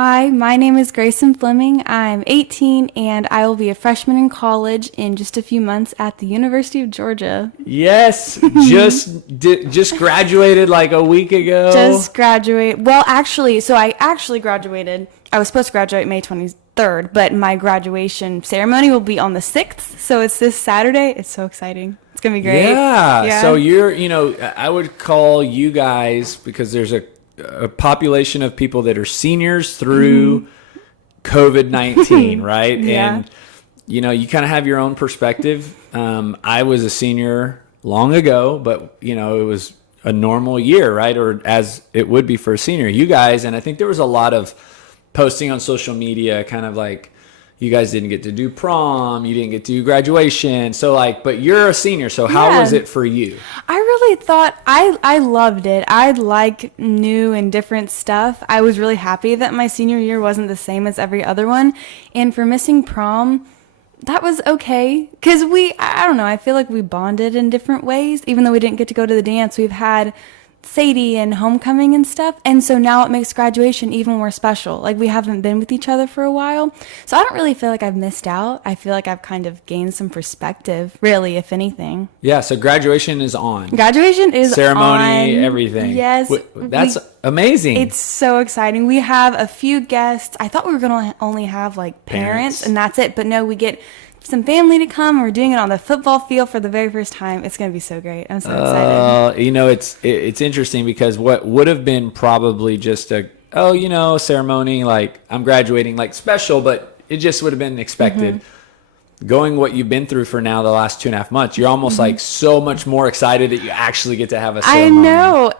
Hi, my name is Gracen Flemming. I'm 18 and I will be a freshman in college in just a few months at the University of Georgia. Yes, just graduated like a week ago. Just graduate. Well, actually, so I actually graduated. I was supposed to graduate May 23rd, but my graduation ceremony will be on the 6th. So it's this Saturday. It's so exciting. It's going to be great. Yeah. So I would call you guys, because there's a population of people that are seniors through COVID-19, right? Yeah. And, you kind of have your own perspective. I was a senior long ago, but, it was a normal year, right? Or as it would be for a senior. You guys, and I think there was a lot of posting on social media, kind of like, you guys didn't get to do prom, you didn't get to do graduation. So but you're a senior. So how was it for you? I really thought I loved it. I like new and different stuff. I was really happy that my senior year wasn't the same as every other one. And for missing prom, that was okay. Because I don't know, I feel like we bonded in different ways. Even though we didn't get to go to the dance, we've had Sadie and homecoming and stuff, and so now it makes graduation even more special. Like, we haven't been with each other for a while, so I don't really feel like I've missed out. I feel like I've kind of gained some perspective, really, if anything. Yeah, so graduation is on. Graduation is ceremony, on. Everything. Yes, that's amazing. It's so exciting. We have a few guests. I thought we were going to only have like parents and that's it, but no, we get some family to come. We're doing it on the football field for the very first time. It's going to be so great. I'm so excited. It's interesting because what would have been probably just a ceremony, like I'm graduating, like special, but it just would have been expected. Mm-hmm. Going what you've been through for now the last 2.5 months, you're almost like so much more excited that you actually get to have a ceremony. I know.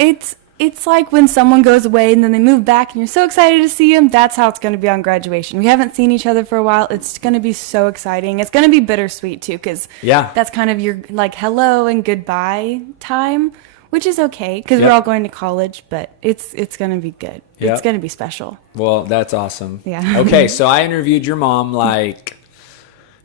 It's like when someone goes away and then they move back and you're so excited to see them. That's how it's going to be on graduation. We haven't seen each other for a while. It's going to be so exciting. It's going to be bittersweet too, because that's kind of your like hello and goodbye time, which is okay because we're all going to college, but it's going to be good. Yep. It's going to be special. Well, that's awesome. Yeah. Okay, so I interviewed your mom like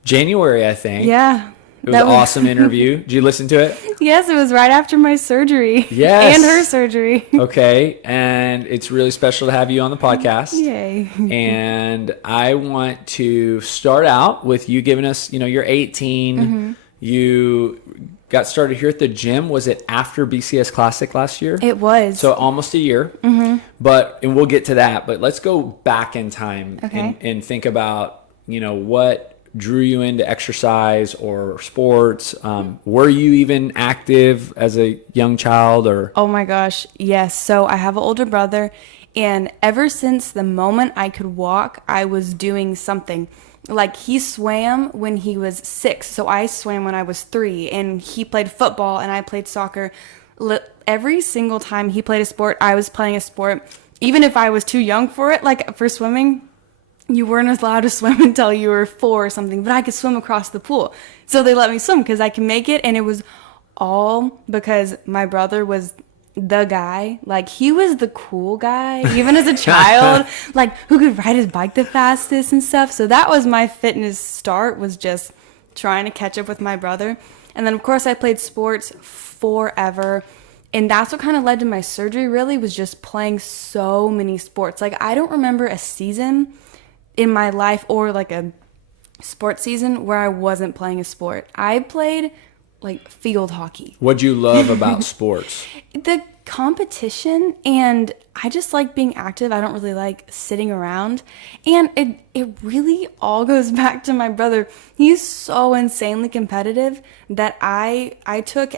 January, I think. Yeah. It was an awesome interview. Did you listen to it? Yes, it was right after my surgery. Yes. And her surgery. Okay. And it's really special to have you on the podcast. Yay. And I want to start out with you giving us, you're 18. Mm-hmm. You got started here at the gym. Was it after BCS Classic last year? It was. So almost a year. Mm-hmm. And we'll get to that. But let's go back in time and think about, what drew you into exercise or sports? Were you even active as a young child or? Oh my gosh, yes. So I have an older brother, and ever since the moment I could walk, I was doing something. Like, he swam when he was 6, so I swam when I was 3, and he played football and I played soccer. Every single time he played a sport, I was playing a sport, even if I was too young for it. Like, for swimming, you weren't allowed to swim until you were 4 or something, but I could swim across the pool. So they let me swim because I can make it, and it was all because my brother was the guy. Like, he was the cool guy, even as a child, like, who could ride his bike the fastest and stuff. So that was my fitness start, was just trying to catch up with my brother. And then, of course, I played sports forever. And that's what kind of led to my surgery, really, was just playing so many sports. Like, I don't remember a season in my life or like a sports season where I wasn't playing a sport. I played like field hockey. What'd you love about sports? The competition, and I just like being active. I don't really like sitting around. And it really all goes back to my brother. He's so insanely competitive that I took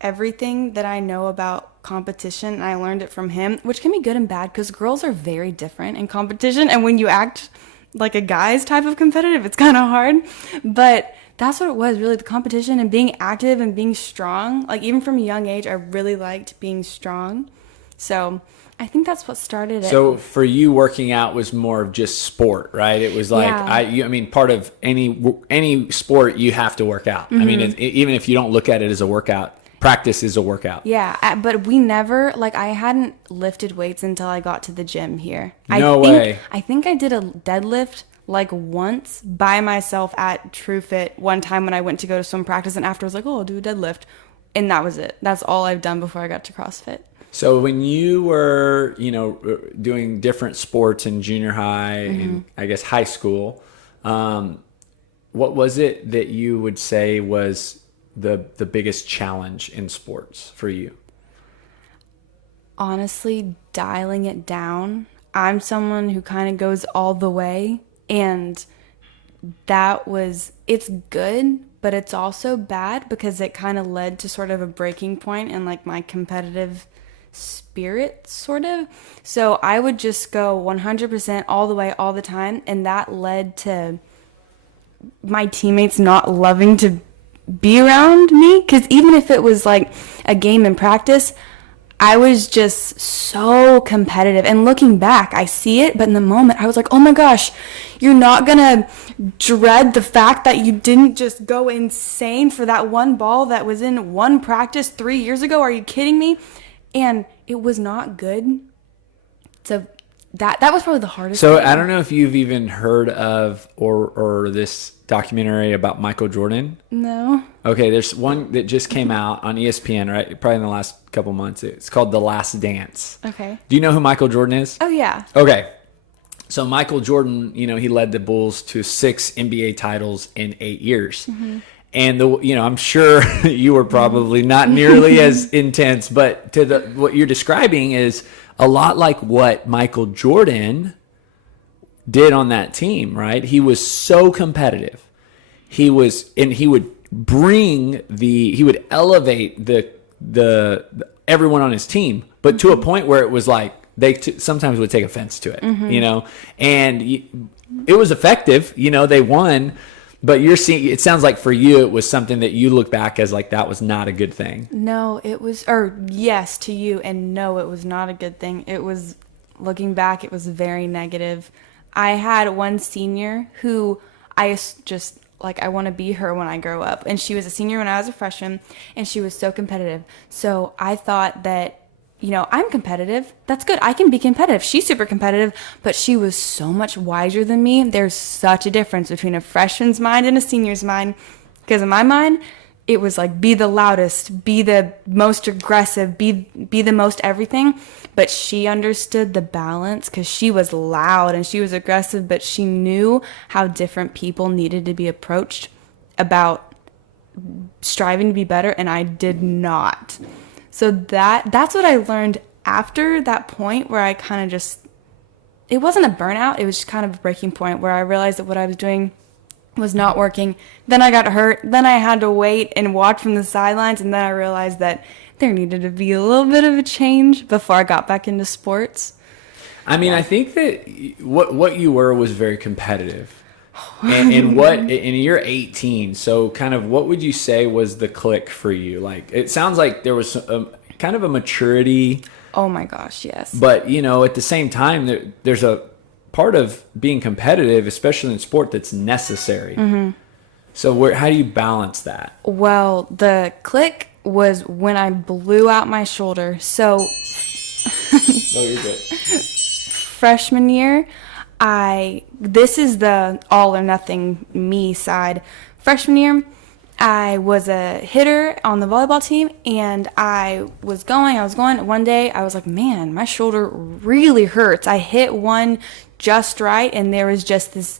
everything that I know about competition and I learned it from him, which can be good and bad because girls are very different in competition, and when you act like a guy's type of competitive, it's kind of hard. But that's what it was, really, the competition and being active and being strong. Like, even from a young age, I really liked being strong. So I think that's what started it. So for you, working out was more of just sport, right? It was like, part of any sport, you have to work out. Mm-hmm. I mean, even if you don't look at it as a workout, practice is a workout. Yeah, but we never, like, I hadn't lifted weights until I got to the gym here. No way. I think I did a deadlift like once by myself at TrueFit one time when I went to go to swim practice, and after I was like, oh, I'll do a deadlift. And that was it. That's all I've done before I got to CrossFit. So when you were, doing different sports in junior high and I guess high school, what was it that you would say was the biggest challenge in sports for you? Honestly, dialing it down. I'm someone who kind of goes all the way, and it's good, but it's also bad because it kind of led to sort of a breaking point in like my competitive spirit, sort of. So I would just go 100% all the way all the time, and that led to my teammates not loving to be around me, because even if it was like a game in practice, I was just so competitive. And looking back, I see it, but in the moment, I was like, oh my gosh, you're not gonna dread the fact that you didn't just go insane for that one ball that was in one practice 3 years ago. Are you kidding me? And it was not good. So that was probably the hardest So thing. I don't know if you've even heard of or this documentary about Michael Jordan. No. Okay, there's one that just came out on ESPN, right? Probably in the last couple months. It's called The Last Dance. Okay. Do you know who Michael Jordan is? Oh, yeah. Okay. So Michael Jordan, he led the Bulls to 6 NBA titles in 8 years. And I'm sure you were probably not nearly as intense, but what you're describing is a lot like what Michael Jordan did on that team, right? He was so competitive. He would elevate the everyone on his team, but to a point where it was like they sometimes would take offense to it, and it was effective. They won, but it sounds like for you, it was something that you look back as like that was not a good thing. No, it was, or yes to you, and no, it was not a good thing. It was, looking back, it was very negative. I had one senior who I just, like, I want to be her when I grow up. And she was a senior when I was a freshman, and she was so competitive. So I thought that, I'm competitive. That's good. I can be competitive. She's super competitive, but she was so much wiser than me. There's such a difference between a freshman's mind and a senior's mind. Because in my mind, it was like, be the loudest, be the most aggressive, be the most everything. But she understood the balance, because she was loud and she was aggressive, but she knew how different people needed to be approached about striving to be better, and I did not. So that's what I learned after that point, where I kind of just, it wasn't a burnout, it was just kind of a breaking point where I realized that what I was doing was not working. Then I got hurt. Then I had to wait and watch from the sidelines. And then I realized that there needed to be a little bit of a change before I got back into sports. I mean, I think that what you were was very competitive. And you're 18. So kind of what would you say was the click for you? Like, it sounds like there was kind of a maturity. Oh my gosh, yes. But, at the same time, there's a part of being competitive, especially in sport, that's necessary. So how do you balance that? Well, the click was when I blew out my shoulder. So No, you're good. freshman year, this is the all or nothing me side. Freshman year, I was a hitter on the volleyball team, and I was going. One day, I was like, man, my shoulder really hurts. I hit one just right, and there was just this,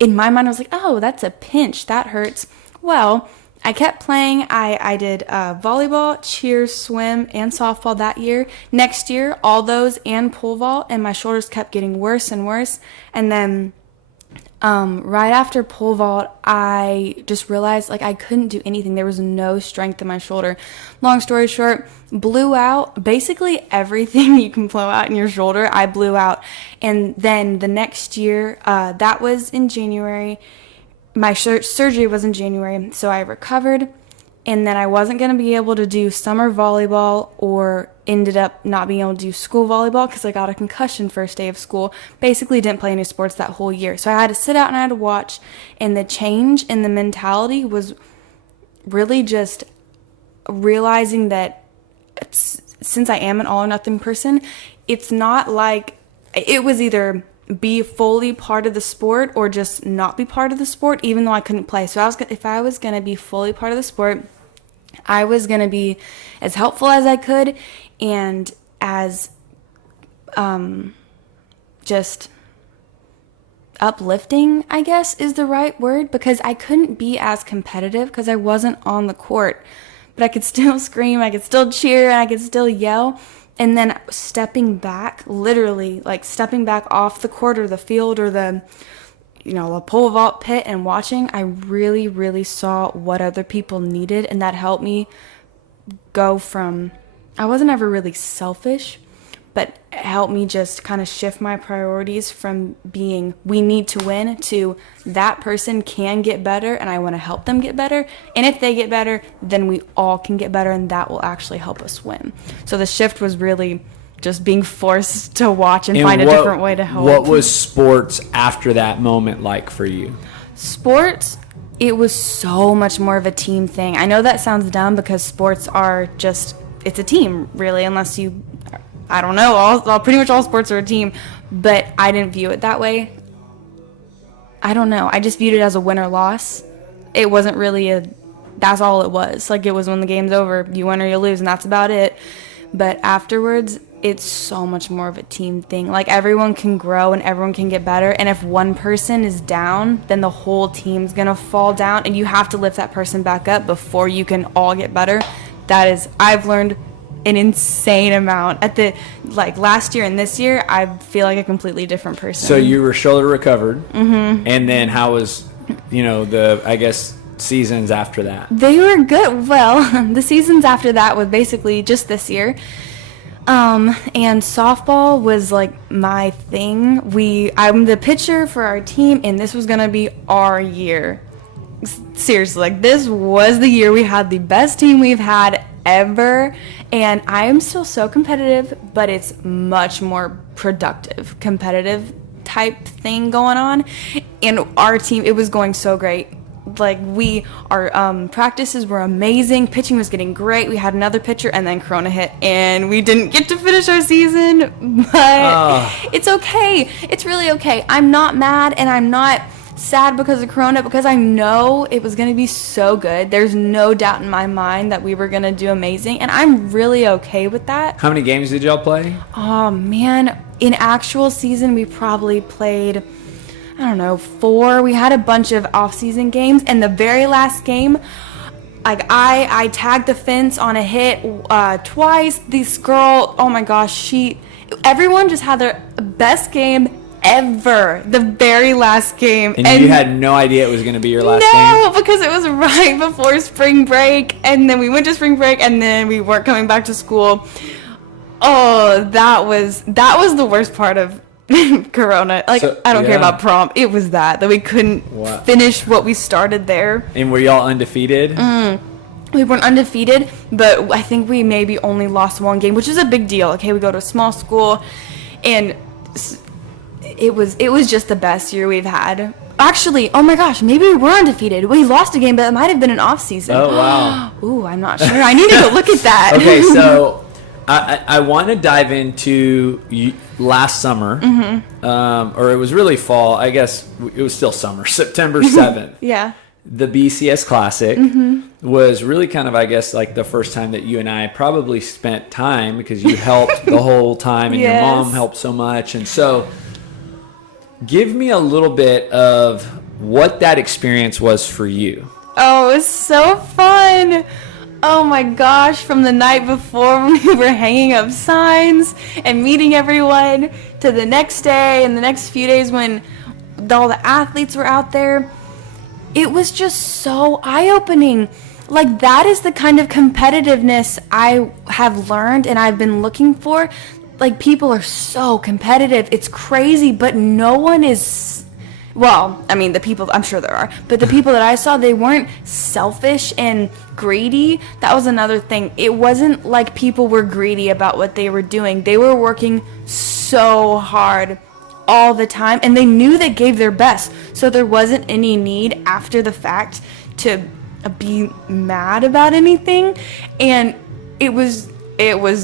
in my mind, I was like, oh, that's a pinch. That hurts. Well, I kept playing. I did volleyball, cheer, swim, and softball that year. Next year, all those and pole vault, and my shoulders kept getting worse and worse. And then right after pole vault, I just realized like I couldn't do anything. There was no strength in my shoulder. Long story short, blew out basically everything you can blow out in your shoulder. I blew out. And then the next year, that was in January. My surgery was in January, so I recovered, and then I wasn't going to be able to do summer volleyball, or ended up not being able to do school volleyball because I got a concussion first day of school. Basically didn't play any sports that whole year. So I had to sit out and I had to watch, and the change in the mentality was really just realizing that since I am an all or nothing person, it's not like, it was either be fully part of the sport or just not be part of the sport, even though I couldn't play. So if I was going to be fully part of the sport, I was going to be as helpful as I could and as just uplifting, I guess is the right word, because I couldn't be as competitive because I wasn't on the court. But I could still scream, I could still cheer, and I could still yell. And then stepping back, literally, like stepping back off the court or the field or the pole vault pit and watching, I really, really saw what other people needed. And that helped me go from, I wasn't ever really selfish, but it helped me just kind of shift my priorities from being we need to win to that person can get better and I want to help them get better. And if they get better, then we all can get better and that will actually help us win. So the shift was really just being forced to watch and find a different way to help. What was sports after that moment like for you? Sports, it was so much more of a team thing. I know that sounds dumb because sports are just, it's a team really, unless you, I don't know, pretty much all sports are a team, but I didn't view it that way. I don't know. I just viewed it as a win or loss. It wasn't really that's all it was. Like, it was when the game's over, you win or you lose, and that's about it. But afterwards, it's so much more of a team thing. Like, everyone can grow and everyone can get better, and if one person is down, then the whole team's gonna fall down, and you have to lift that person back up before you can all get better. That is, I've learned an insane amount at the last year and this year. I feel like a completely different person. So you were shoulder recovered, and then how was the, I guess, seasons after that? They were good. Well, the seasons after that was basically just this year, and softball was like my thing. I'm the pitcher for our team, and this was gonna be our year. Seriously, this was the year we had the best team we've had ever, and I am still so competitive, but it's much more productive, competitive type thing going on. And our team, it was going so great. Like, our practices were amazing, pitching was getting great, we had another pitcher, and then Corona hit, and we didn't get to finish our season, but it's okay. It's really okay. I'm not mad, and I'm not sad because of Corona, because I know it was going to be so good. There's no doubt in my mind that we were going to do amazing, and I'm really okay with that. How many games did y'all play? Oh, man. In actual season, we probably played, I don't know, 4. We had a bunch of off-season games, and the very last game, like, I tagged the fence on a hit twice. This girl, oh my gosh, everyone just had their best game ever, the very last game. And you had no idea it was going to be your last game? No, because it was right before spring break, and then we went to spring break, and then we weren't coming back to school. Oh, that was the worst part of Corona. Like, so, I don't care about prom. It was that we couldn't finish what we started there. And were y'all undefeated? We weren't undefeated, but I think we maybe only lost 1 game, which is a big deal. Okay, we go to a small school, and it was just the best year we've had. Actually, oh my gosh, maybe we were undefeated. We lost a game, but it might have been an off season. Oh, wow. Ooh, I'm not sure. I need to go look at that. Okay, so I want to dive into last summer, or it was really fall. I guess it was still summer, September 7th. Yeah. The BCS Classic was really kind of, I guess, like the first time that you and I probably spent time, because you helped the whole time, and yes. Your mom helped so much. And so give me a little bit of what that experience was for you. Oh, it was so fun. Oh my gosh, from the night before when we were hanging up signs and meeting everyone to the next day and the next few days when all the athletes were out there, it was just so eye-opening. Like, that is the kind of competitiveness I have learned and I've been looking for. Like, people are so competitive. It's crazy, but no one is, well, I mean, the people, I'm sure there are, but the people that I saw, they weren't selfish and greedy. That was another thing. It wasn't like people were greedy about what they were doing. They were working so hard all the time, and they knew they gave their best. So there wasn't any need after the fact to be mad about anything. And it was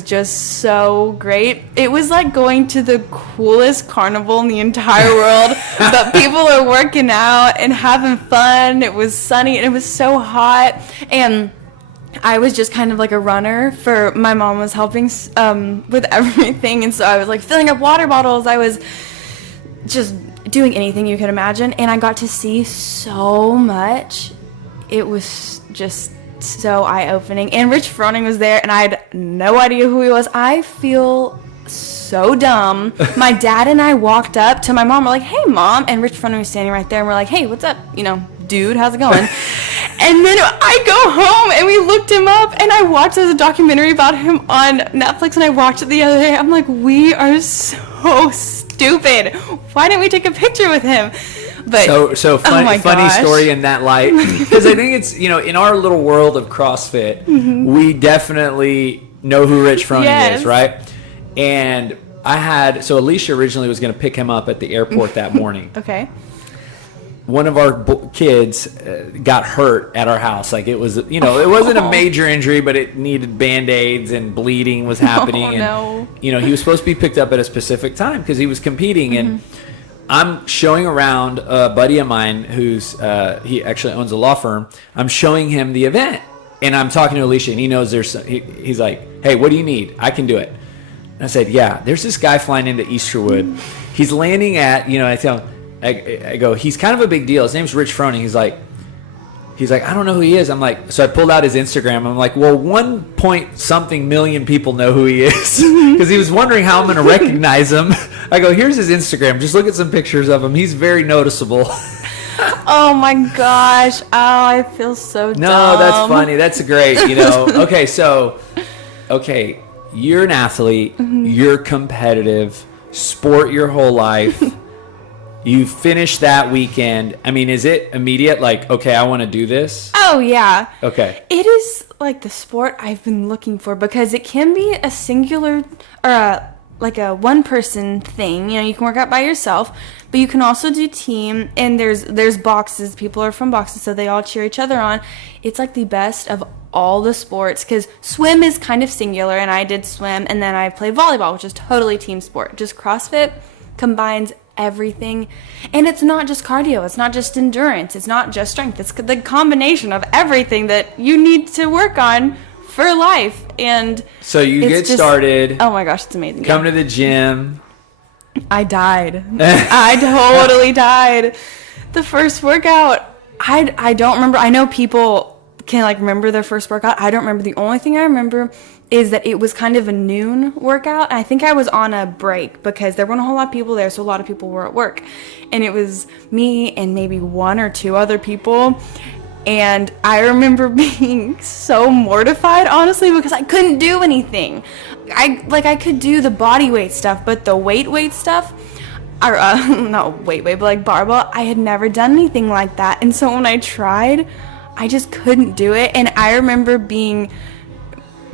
just so great. It was like going to the coolest carnival in the entire world, but people are working out and having fun. It was sunny and it was so hot. And I was just kind of like a runner for my mom was helping with everything. And so I was like filling up water bottles. I was just doing anything you could imagine. And I got to see so much. It was just so eye-opening. And Rich Froning was there, and I had no idea who he was. I feel so dumb. My dad and I walked up to my mom. We're like, hey, Mom. And Rich Froning was standing right there. And we're like, hey, what's up? Dude, how's it going? And then I go home, and we looked him up, and I watched there's a documentary about him on Netflix, and I watched it the other day. I'm like, we are so stupid. Why didn't we take a picture with him? But funny story in that light, because I think it's in our little world of CrossFit, we definitely know who Rich Froning is, right? And Alicia originally was going to pick him up at the airport that morning. Okay. One of our kids got hurt at our house. Like it was, it wasn't a major injury, but it needed Band-Aids and bleeding was happening. No. And, he was supposed to be picked up at a specific time because he was competing. And I'm showing around a buddy of mine who's, he actually owns a law firm. I'm showing him the event and I'm talking to Alicia and he knows he's like, hey, what do you need? I can do it. And I said, yeah, there's this guy flying into Easterwood. He's landing at, I tell him, I go, he's kind of a big deal. His name's Rich Froning. He's like, I don't know who he is. I'm like, so I pulled out his Instagram. I'm like, well, 1 point something million people know who he is because he was wondering how I'm going to recognize him. I go, here's his Instagram. Just look at some pictures of him. He's very noticeable. Oh my gosh. Oh, I feel so dumb. No, that's funny. That's great. Okay, you're an athlete. You're competitive. Sport your whole life. You finished that weekend. I mean, is it immediate? Like, okay, I want to do this? Oh, yeah. Okay. It is like the sport I've been looking for because it can be a singular or like a one-person thing. You can work out by yourself, but you can also do team. And there's boxes. People are from boxes, so they all cheer each other on. It's like the best of all the sports because swim is kind of singular, and I did swim, and then I played volleyball, which is totally team sport. Just CrossFit combines everything, and it's not just cardio, it's not just endurance, it's not just strength, it's the combination of everything that you need to work on for life. And so you get started. Oh my gosh, it's amazing. Come to the gym. I died. I totally died. The first workout, I don't remember. I know people can remember their first workout. I don't remember. The only thing I remember is that it was kind of a noon workout. I think I was on a break because there weren't a whole lot of people there, so a lot of people were at work. And it was me and maybe one or two other people. And I remember being so mortified, honestly, because I couldn't do anything. I could do the body weight stuff, but the weight stuff, or not weight, but barbell, I had never done anything like that. And so when I tried, I just couldn't do it. And I remember being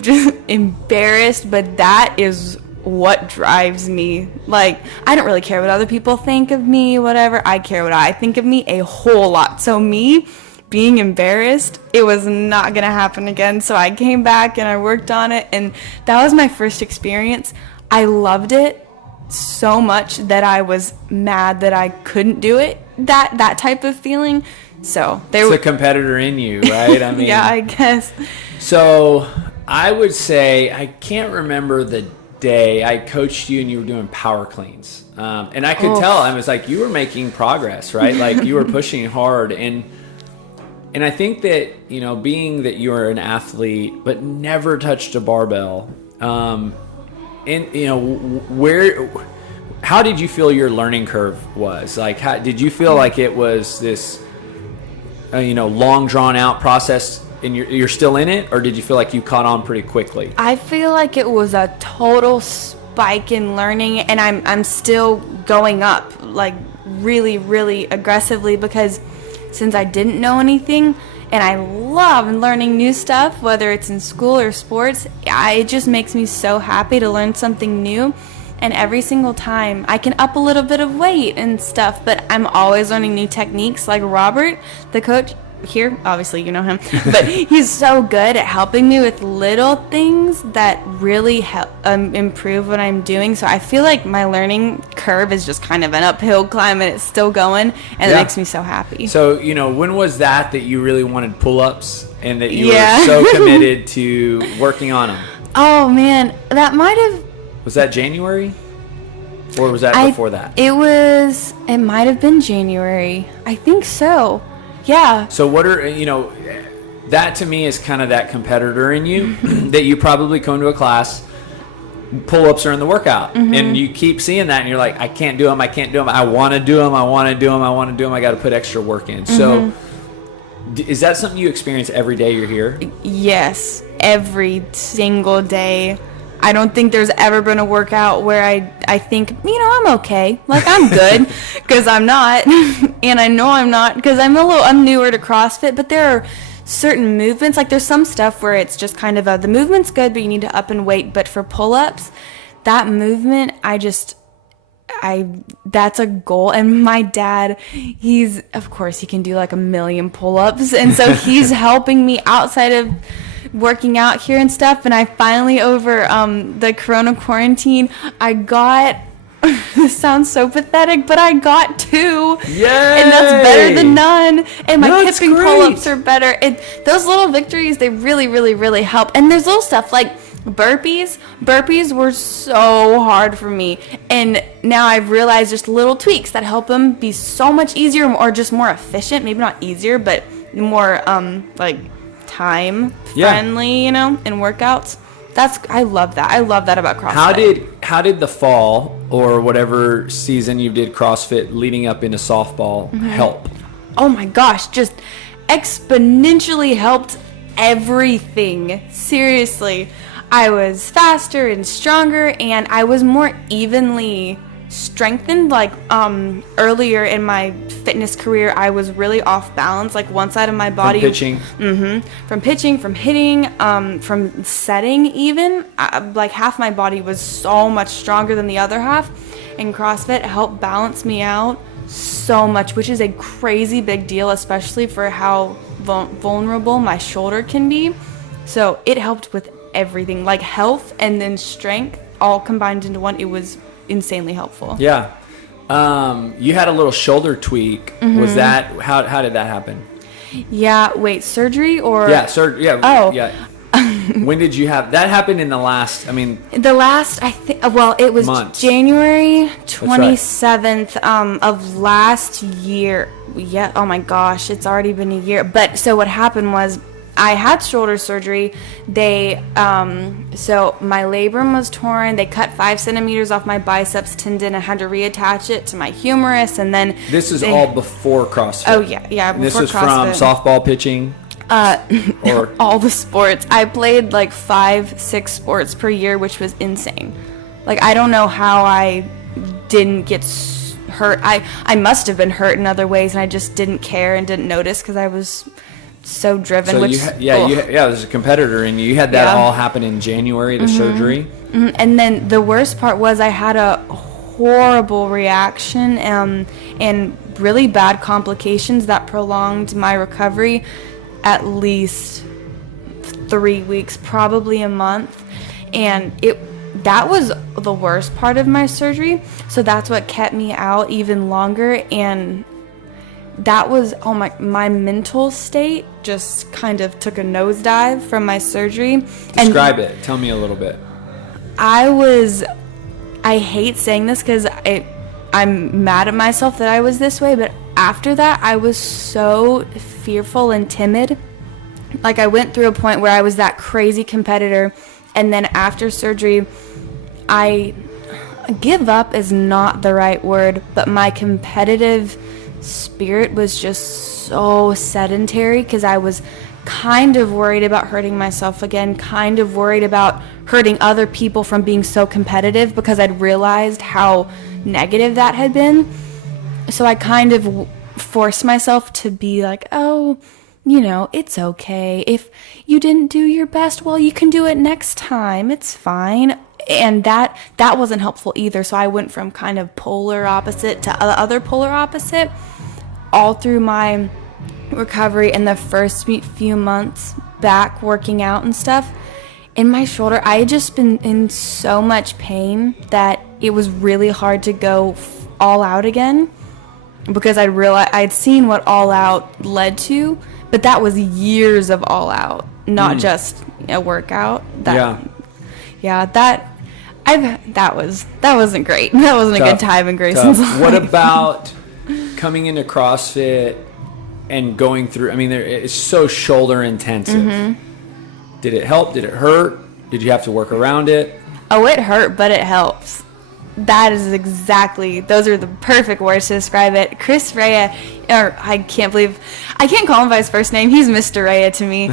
just embarrassed, but that is what drives me. I don't really care what other people think of me, whatever. I care what I think of me a whole lot. So me being embarrassed, it was not gonna happen again. So I came back and I worked on it, and that was my first experience. I loved it so much that I was mad that I couldn't do it. That type of feeling. So it's a competitor in you, right? I mean, yeah, I guess. So I would say, I can't remember the day I coached you and you were doing power cleans. And I could tell, I was like, you were making progress, right? You were pushing hard. And I think that, being that you're an athlete, but never touched a barbell, how did you feel your learning curve was? How did you feel like it was this, long drawn out process? And you're still in it, or did you feel like you caught on pretty quickly? I feel like it was a total spike in learning, and I'm still going up really, really aggressively because since I didn't know anything, and I love learning new stuff, whether it's in school or sports, it just makes me so happy to learn something new. And every single time I can up a little bit of weight and stuff, but I'm always learning new techniques. Like Robert, the coach, here, obviously you know him, but he's so good at helping me with little things that really help improve what I'm doing. So I feel like my learning curve is just kind of an uphill climb, and it's still going, and it makes me so happy. So, when was that you really wanted pull-ups and that you were so committed to working on them? Oh man, that might have... Was that January? Or was that before that? It might have been January. I think so. Yeah. So what are, that to me is kind of that competitor in you that you probably come to a class, pull-ups are in the workout, and you keep seeing that and you're like, I can't do them. I want to do them. I got to put extra work in. So is that something you experience every day you're here? Yes, every single day. I don't think there's ever been a workout where I think, I'm okay. Like, I'm good, because I'm not. And I know I'm not, because I'm newer to CrossFit, but there are certain movements. Like, there's some stuff where it's just kind of the movement's good, but you need to up and weight. But for pull-ups, that movement, that's a goal. And my dad, of course, he can do like 1,000,000 pull-ups. And so he's helping me outside of working out here and stuff. And I finally, over the Corona quarantine, I got... This sounds so pathetic, but I got 2. Yay! And that's better than none. And my That's kipping great. pull-ups are better. Those little victories, they really, really, really help. And there's little stuff like burpees. Burpees were so hard for me. And now I've realized just little tweaks that help them be so much easier, or just more efficient. Maybe not easier, but more time friendly, in workouts. I love that. I love that about CrossFit. How did the fall or whatever season you did CrossFit leading up into softball help? Oh my gosh, just exponentially helped everything. Seriously. I was faster and stronger, and I was more evenly strengthened. Like earlier in my fitness career, I was really off balance. Like one side of my body, from pitching, from hitting, from setting, even like half my body was so much stronger than the other half. And CrossFit helped balance me out so much, which is a crazy big deal, especially for how vulnerable my shoulder can be. So it helped with everything, like health and then strength all combined into one. It was insanely helpful. Yeah. You had a little shoulder tweak. Was that how did that happen? Yeah. Wait, surgery or? Yeah, surgery. Yeah. Oh. Yeah. When did you have that happen? In the last? I think. Well, it was months. January 27th of last year. Yeah. Oh my gosh, it's already been a year. But so what happened was, I had shoulder surgery. So my labrum was torn. They cut 5 centimeters off my biceps tendon. I had to reattach it to my humerus, and then this is all before CrossFit. Oh yeah. And this before is CrossFit. from softball pitching. Or all the sports. I played like 5-6 sports per year, which was insane. Like, I don't know how I didn't get hurt. I must have been hurt in other ways, and I just didn't care and didn't notice because I was so driven. So there's a competitor, and you had that all happen in January, the surgery. And then the worst part was I had a horrible reaction and really bad complications that prolonged my recovery at least 3 weeks, probably a month. And that was the worst part of my surgery. So that's what kept me out even longer. And that was, my mental state just kind of took a nosedive from my surgery. Describe it. Tell me a little bit. I hate saying this because I'm mad at myself that I was this way, but after that, I was so fearful and timid. Like, I went through a point where I was that crazy competitor, and then after surgery, give up is not the right word, but my competitive spirit was just so sedentary because I was kind of worried about hurting myself again, kind of worried about hurting other people from being so competitive because I'd realized how negative that had been. So I kind of forced myself to be like, oh, it's okay. If you didn't do your best, well, you can do it next time. It's fine. And that wasn't helpful either. So I went from kind of polar opposite to other polar opposite all through my recovery and the first few months back working out and stuff, in my shoulder, I had just been in so much pain that it was really hard to go all out again, because I realized I'd seen what all out led to, but that was years of all out, not just a workout. That wasn't great. That wasn't a good time in Gracen's life. What about coming into CrossFit and going through? I mean, it's so shoulder intensive. Did it help? Did it hurt? Did you have to work around it? Oh, it hurt, but it helps. That is those are the perfect words to describe it. Chris Rea, or I can't call him by his first name. He's Mr. Rea to me.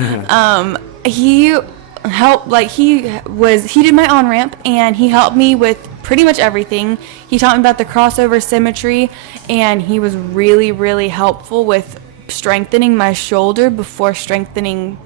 He helped, he did my on-ramp, and he helped me with pretty much everything. He taught me about the crossover symmetry, and he was really, really helpful with strengthening my shoulder before strengthening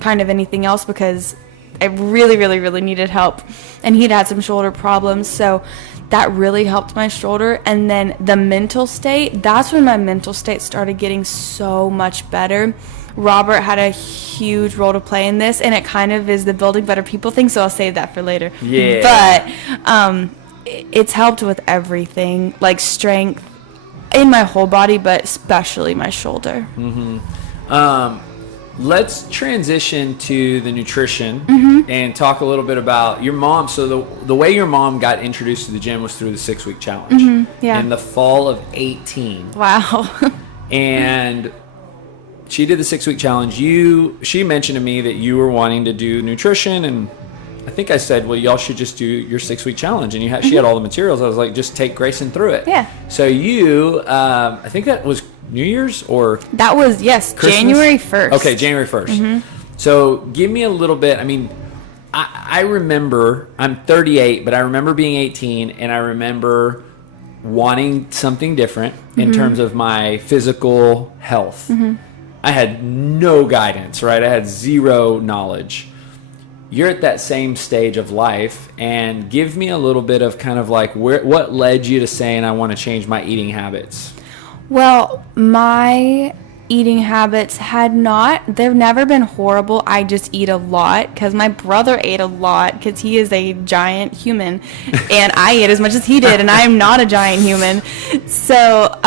kind of anything else, because I really, really, really needed help, and he'd had some shoulder problems, so that really helped my shoulder. And then the mental state, that's when my mental state started getting so much better. Robert had a huge role to play in this, and it kind of is the building better people thing, so I'll save that for later. Yeah. But it's helped with everything, like strength in my whole body, but especially my shoulder. Let's transition to the nutrition and talk a little bit about your mom. So the way your mom got introduced to the gym was through the 6-week challenge in the fall of 18. Wow. And she did the 6-week challenge. She mentioned to me that you were wanting to do nutrition, and I think I said, well, y'all should just do your 6-week challenge. And she had all the materials. I was like, just take Gracen through it. Yeah. So you, I think that was New Year's or? That was, yes, Christmas? January 1st. Okay, January 1st. So give me a little bit. I mean, I remember, I'm 38, but I remember being 18, and I remember wanting something different in terms of my physical health. I had no guidance, right? I had zero knowledge. You're at that same stage of life, and give me a little bit of kind of like what led you to saying I want to change my eating habits? Well, my eating habits they've never been horrible. I just eat a lot because my brother ate a lot because he is a giant human, and I ate as much as he did, and I am not a giant human. So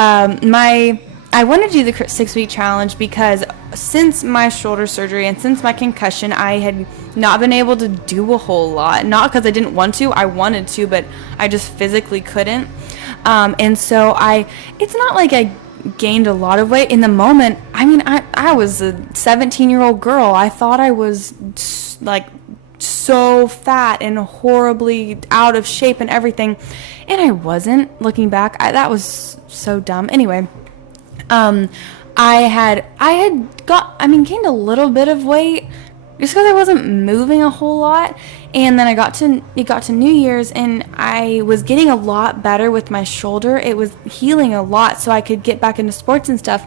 I wanted to do the 6-week challenge because since my shoulder surgery and since my concussion, I had not been able to do a whole lot. Not because I didn't want to. I wanted to, but I just physically couldn't. And so it's not like I gained a lot of weight in the moment. I mean, I was a 17-year-old girl. I thought I was like so fat and horribly out of shape and everything. And I wasn't. Looking back, that was so dumb. Anyway, I gained a little bit of weight just because I wasn't moving a whole lot. And then it got to New Year's, and I was getting a lot better with my shoulder. It was healing a lot, so I could get back into sports and stuff.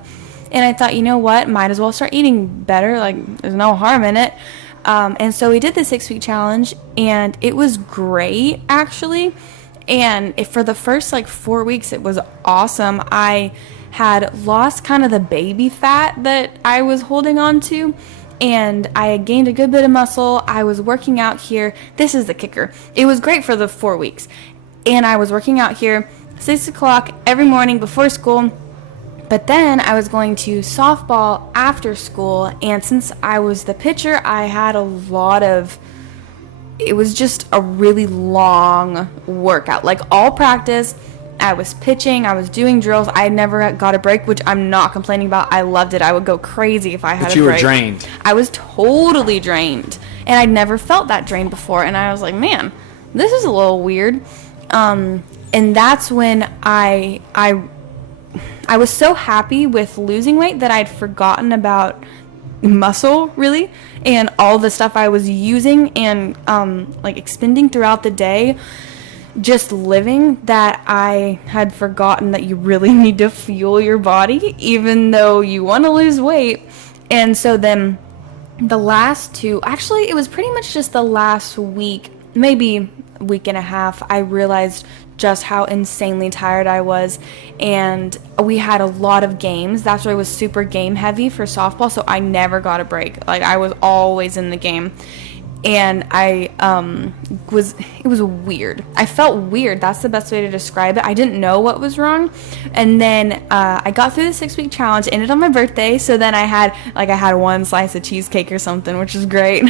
And I thought, you know what, might as well start eating better. Like, there's no harm in it. And so we did the 6-week challenge, and it was great, actually. And for the first 4 weeks, it was awesome. I had lost kind of the baby fat that I was holding on to, and I had gained a good bit of muscle. I was working out here. This is the kicker. It was great for the 4 weeks. And I was working out here 6 o'clock every morning before school. But then I was going to softball after school. And since I was the pitcher, I had it was just a really long workout. Like all practice, I was pitching, I was doing drills. I never got a break, which I'm not complaining about. I loved it. I would go crazy if I had a break. But you were drained. I was totally drained. And I'd never felt that drained before. And I was like, man, this is a little weird. And that's when I was so happy with losing weight that I'd forgotten about muscle, really, and all the stuff I was using and expending throughout the day. Just living, that I had forgotten that you really need to fuel your body even though you want to lose weight. And so then the last two, actually it was pretty much just the last week, maybe week and a half, I realized just how insanely tired I was. And we had a lot of games. That's why I was super game heavy for softball, so I never got a break. Like, I was always in the game. And it was weird. I felt weird. That's the best way to describe it. I didn't know what was wrong. And then I got through the 6-week challenge, ended on my birthday. So then I had one slice of cheesecake or something, which is great.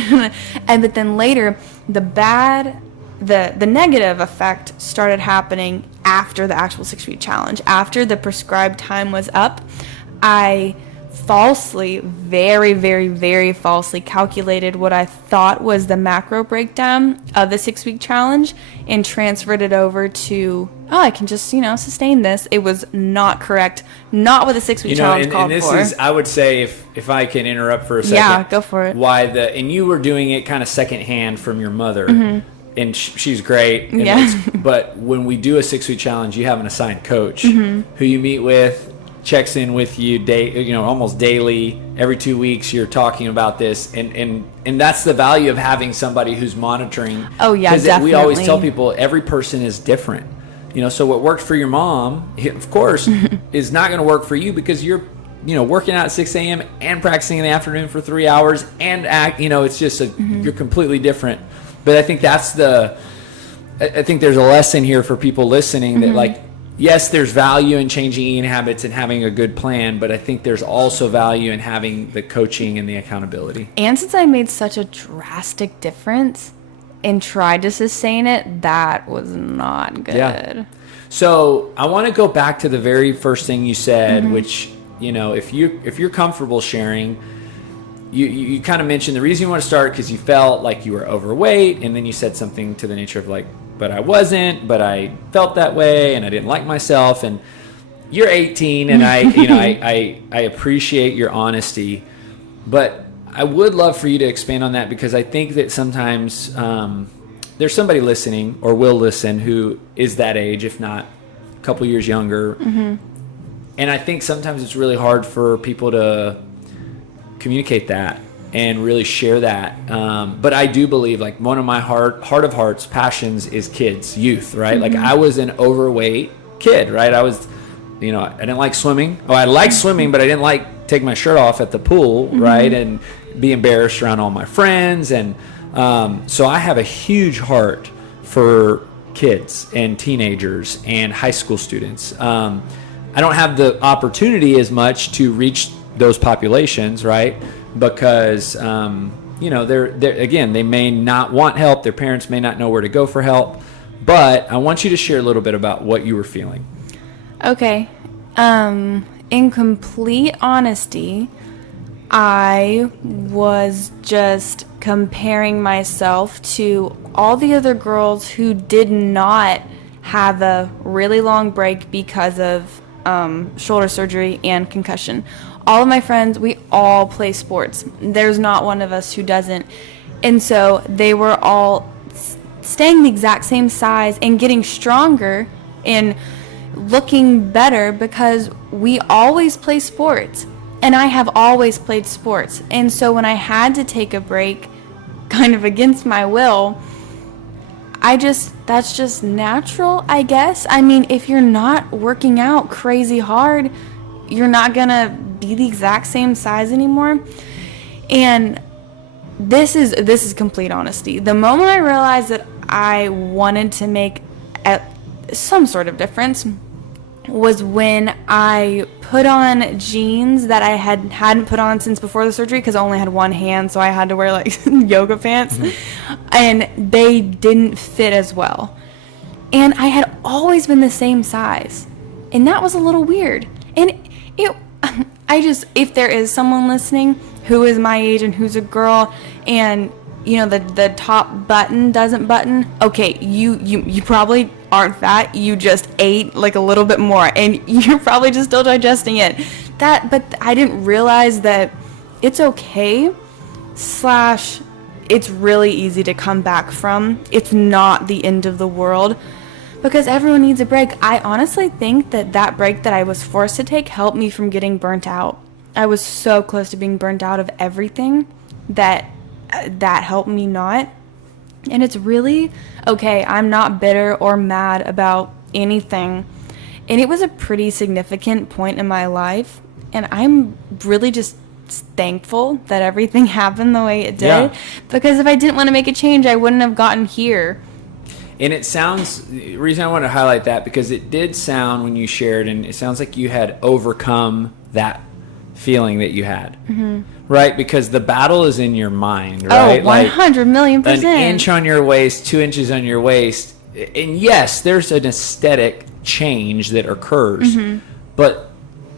But then later, the negative effect started happening after the actual 6-week challenge. After the prescribed time was up, I very, very, very falsely calculated what I thought was the macro breakdown of the 6-week challenge and transferred it over to, I can just, sustain this. It was not correct. Not what the 6-week challenge called and this for. is, I would say, if I can interrupt for a second. Yeah, go for it. And you were doing it kind of secondhand from your mother, and she's great. And but when we do a 6-week challenge, you have an assigned coach who you meet with, checks in with you almost daily. Every 2 weeks you're talking about this, and that's the value of having somebody who's monitoring. Oh yeah, definitely. We always tell people every person is different, so what worked for your mom, of course, is not going to work for you, because you're working out at 6 a.m. and practicing in the afternoon for 3 hours and it's just you're completely different. But I think I think there's a lesson here for people listening that yes, there's value in changing eating habits and having a good plan, but I think there's also value in having the coaching and the accountability. And since I made such a drastic difference and tried to sustain it, that was not good. Yeah. So I want to go back to the very first thing you said, which, if you're comfortable sharing, you kind of mentioned the reason you want to start because you felt like you were overweight, and then you said something to the nature of but I wasn't, but I felt that way and I didn't like myself. And you're 18, and I appreciate your honesty, but I would love for you to expand on that, because I think that sometimes there's somebody listening or will listen who is that age, if not a couple years younger. And I think sometimes it's really hard for people to communicate that and really share that. But I do believe, one of my heart of hearts passions is kids, youth, right? Like, I was an overweight kid, right? I was, I didn't like swimming. I liked swimming, but I didn't like taking my shirt off at the pool, right? And be embarrassed around all my friends. And so I have a huge heart for kids and teenagers and high school students. I don't have the opportunity as much to reach those populations, right? Because they're again, they may not want help, their parents may not know where to go for help, but I want you to share a little bit about what you were feeling. Okay. In complete honesty, I was just comparing myself to all the other girls who did not have a really long break because of shoulder surgery and concussion. All of my friends, we all play sports. There's not one of us who doesn't. And so they were all staying the exact same size and getting stronger and looking better because we always play sports. And I have always played sports. And so when I had to take a break, kind of against my will, that's just natural, I guess. I mean, if you're not working out crazy hard, you're not gonna be the exact same size anymore. And this is complete honesty. The moment I realized that I wanted to make some sort of difference was when I put on jeans that I hadn't put on since before the surgery, because I only had one hand, so I had to wear yoga pants, and they didn't fit as well. And I had always been the same size, and that was a little weird. And if there is someone listening who is my age and who's a girl, and the top button doesn't button, okay, you probably aren't fat, you just ate a little bit more and you're probably just still digesting it. But I didn't realize that it's okay / it's really easy to come back from. It's not the end of the world, because everyone needs a break. I honestly think that break that I was forced to take helped me from getting burnt out. I was so close to being burnt out of everything that helped me not. And it's really okay. I'm not bitter or mad about anything. And it was a pretty significant point in my life. And I'm really just thankful that everything happened the way it did. Because if I didn't want to make a change, I wouldn't have gotten here. And it sounds, the reason I want to highlight that, because it did sound when you shared, and it sounds like you had overcome that feeling that you had. Right? Because the battle is in your mind, right? Oh, 100 million percent. An inch on your waist, 2 inches on your waist. And yes, there's an aesthetic change that occurs. But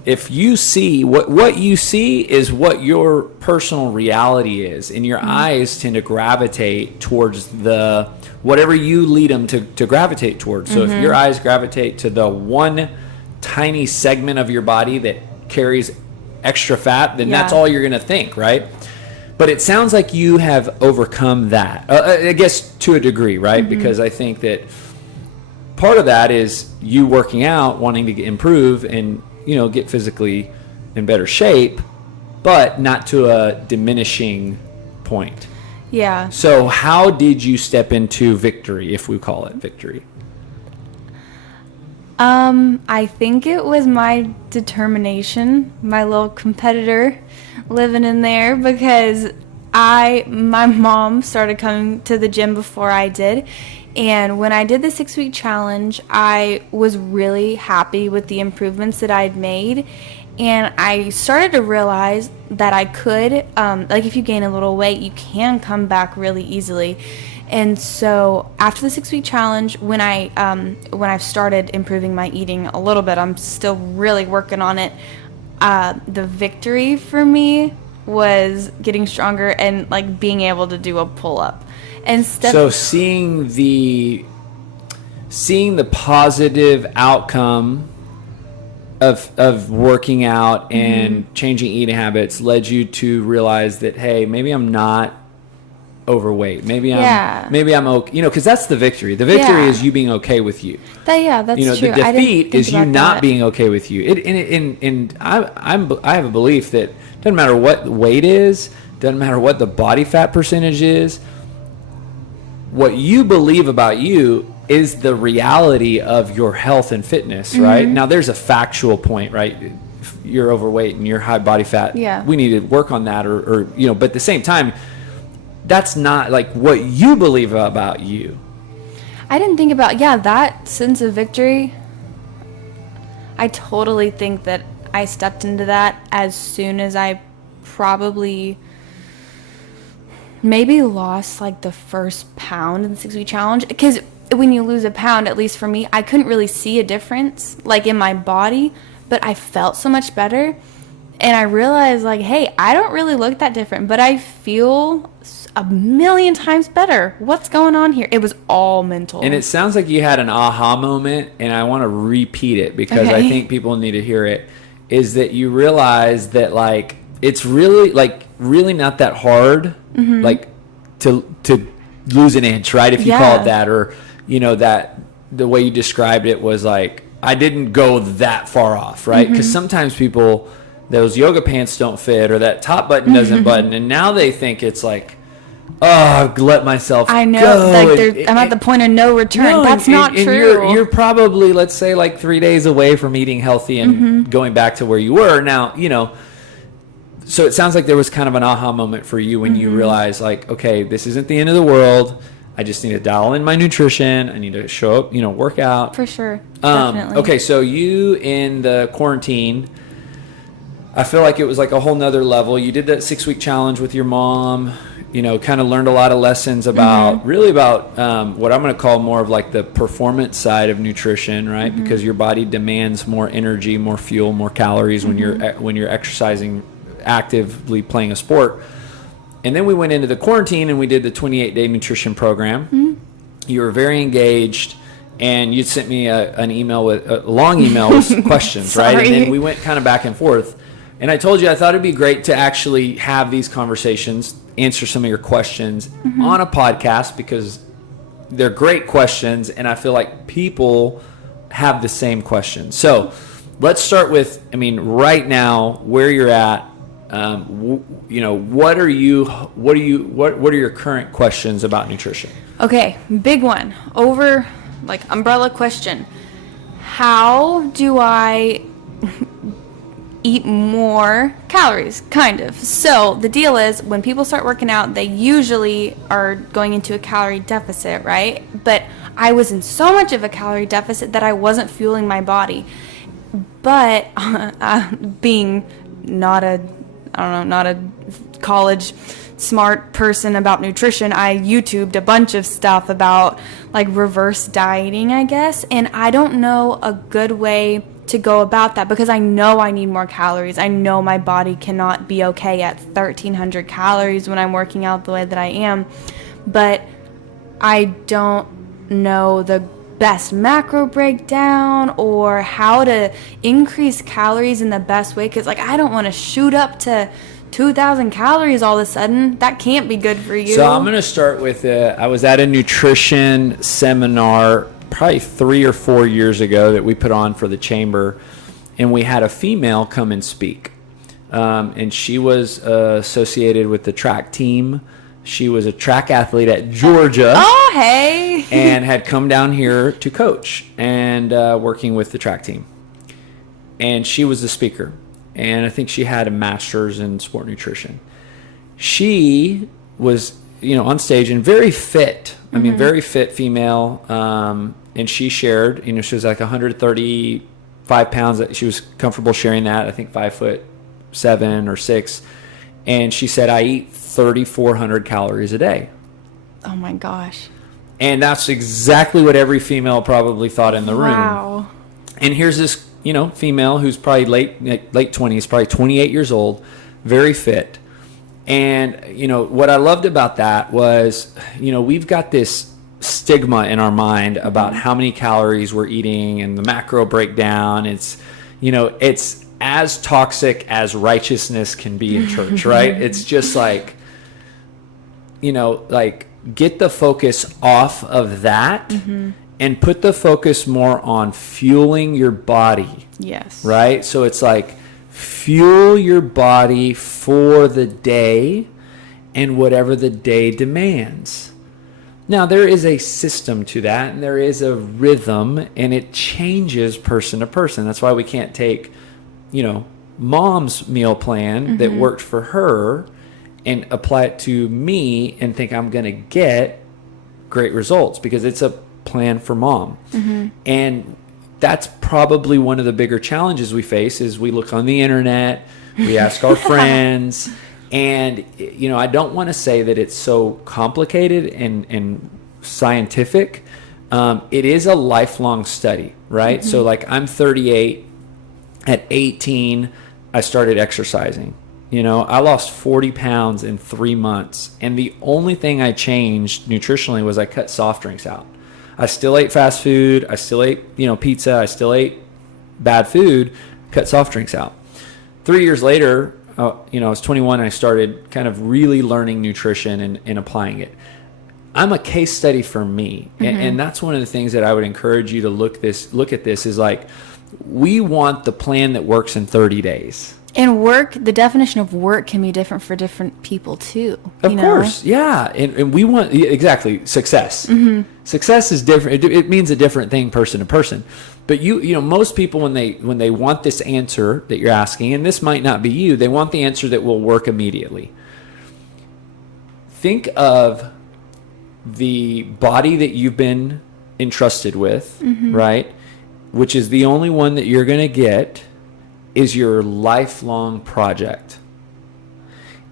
if you see, what you see is what your personal reality is. And your eyes tend to gravitate towards the whatever you lead them to gravitate towards. So if your eyes gravitate to the one tiny segment of your body that carries extra fat, then that's all you're going to think, right? But it sounds like you have overcome that, I guess, to a degree, right? Because I think that part of that is you working out, wanting to improve and, you know, get physically in better shape, but not to a diminishing point. Yeah. So how did you step into victory, if we call it victory? I think it was my determination, my little competitor living in there, because my mom started coming to the gym before I did. And when I did the 6-week challenge, I was really happy with the improvements that I'd made. And I started to realize that I could, like if you gain a little weight, you can come back really easily. And so after the 6-week challenge, when I've started improving my eating a little bit, I'm still really working on it. The victory for me was getting stronger and like being able to do a pull-up. And so seeing the positive outcome of working out and changing eating habits led you to realize that, hey, maybe I'm not overweight. Maybe I'm okay. You know, because that's the victory. The victory is you being okay with you. That's you know, true. The defeat is you not being okay with you. And I have a belief that doesn't matter what the weight is, doesn't matter what the body fat percentage is. What you believe about you is the reality of your health and fitness, right? Now, there's a factual point, right? If you're overweight and you're high body fat, we need to work on that, or you know. But at the same time, that's not like what you believe about you. I didn't think about that sense of victory. I totally think that I stepped into that as soon as I probably maybe lost like the first pound in the 6-week challenge, because when you lose a pound, at least for me, I couldn't really see a difference like in my body, but I felt so much better. And I realized like, hey, I don't really look that different, but I feel a million times better. What's going on here? It was all mental. And it sounds like you had an aha moment, and I want to repeat it because I think people need to hear it, is that you realize that like it's really not that hard like to lose an inch, right? If you call it that, or you know, that the way you described it was like, I didn't go that far off, right? Because sometimes people, those yoga pants don't fit, or that top button doesn't button, and now they think it's like, oh, let myself go. Like I'm at the point of no return. No, that's not true. You're probably, let's say, like 3 days away from eating healthy and going back to where you were. Now, you know, so it sounds like there was kind of an aha moment for you when you realized, like, okay, this isn't the end of the world. I just need to dial in my nutrition. I need to show up, you know, work out. For sure. Definitely. Okay, so you in the quarantine, I feel like it was like a whole nother level. You did that 6-week challenge with your mom, you know, kind of learned a lot of lessons about what I'm going to call more of like the performance side of nutrition, right? Because your body demands more energy, more fuel, more calories when you're exercising, actively playing a sport. And then we went into the quarantine and we did the 28-day nutrition program. You were very engaged, and you sent me a long email with questions, right? And then we went kind of back and forth. And I told you I thought it'd be great to actually have these conversations, answer some of your questions on a podcast, because they're great questions, and I feel like people have the same questions. So let's start with, I mean, right now, where you're at. You know, what are your current questions about nutrition? Okay, big one, like umbrella question. how do I eat more calories, kind of. So the deal is, when people start working out, they usually are going into a calorie deficit, right? But I was in so much of a calorie deficit that I wasn't fueling my body. But being not a college smart person about nutrition, I YouTubed a bunch of stuff about like reverse dieting, I guess. And I don't know a good way to go about that, because I know I need more calories. I know my body cannot be okay at 1,300 calories when I'm working out the way that I am. But I don't know the best macro breakdown or how to increase calories in the best way, because like I don't want to shoot up to 2,000 calories all of a sudden. That can't be good for you. So I'm going to start with I was at a nutrition seminar probably 3 or 4 years ago that we put on for the chamber, and we had a female come and speak. And she was associated with the track team. She was a track athlete at Georgia. Oh, hey. And had come down here to coach and working with the track team. And she was the speaker. And I think she had a master's in sport nutrition. She was, on stage and very fit. I mean, very fit female. And she shared, she was like 135 pounds. That she was comfortable sharing that. I think 5'7" or 6. And she said, I eat 3,400 calories a day. Oh my gosh. And that's exactly what every female probably thought in the room. Wow. And here's this, female who's probably late 20s, probably 28 years old, very fit. And, what I loved about that was, we've got this stigma in our mind about how many calories we're eating and the macro breakdown. It's, it's as toxic as righteousness can be in church, right? It's just like, get the focus off of that and put the focus more on fueling your body. Yes. Right? So it's like fuel your body for the day and whatever the day demands. Now, there is a system to that, and there is a rhythm, and it changes person to person. That's why we can't take, mom's meal plan that worked for her and apply it to me and think I'm going to get great results, because it's a plan for mom. And that's probably one of the bigger challenges we face is we look on the internet, we ask our friends, and, I don't want to say that it's so complicated and scientific. It is a lifelong study, right? So like I'm 38. At 18, I started exercising. I lost 40 pounds in 3 months. And the only thing I changed nutritionally was I cut soft drinks out. I still ate fast food. I still ate, pizza. I still ate bad food, cut soft drinks out. 3 years later, I was 21 and I started kind of really learning nutrition and applying it. I'm a case study for me. And that's one of the things that I would encourage you to look at this is like, we want the plan that works in 30 days. And work, the definition of work can be different for different people too. Of course, yeah. And we want, exactly, success. Success is different. It means a different thing person to person. But most people, when they want this answer that you're asking, and this might not be you, they want the answer that will work immediately. Think of the body that you've been entrusted with, right? Which is the only one that you're going to get, is your lifelong project.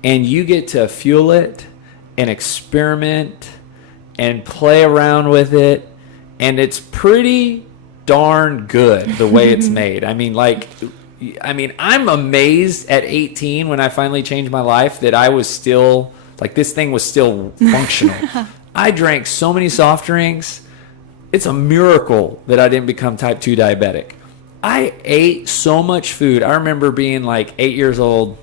And you get to fuel it and experiment and play around with it. And it's pretty darn good the way it's made. I'm amazed at 18 when I finally changed my life that I was still, this thing was still functional. I drank so many soft drinks. It's a miracle that I didn't become type 2 diabetic. I ate so much food. I remember being 8 years old,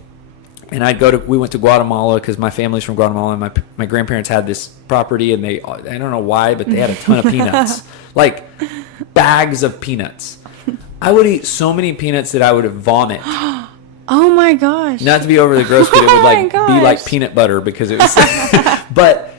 and we went to Guatemala because my family's from Guatemala, and my grandparents had this property, and I don't know why, but they had a ton of peanuts, bags of peanuts. I would eat so many peanuts that I would vomit. Oh my gosh. Not to be overly gross, but it would be like peanut butter because it was, but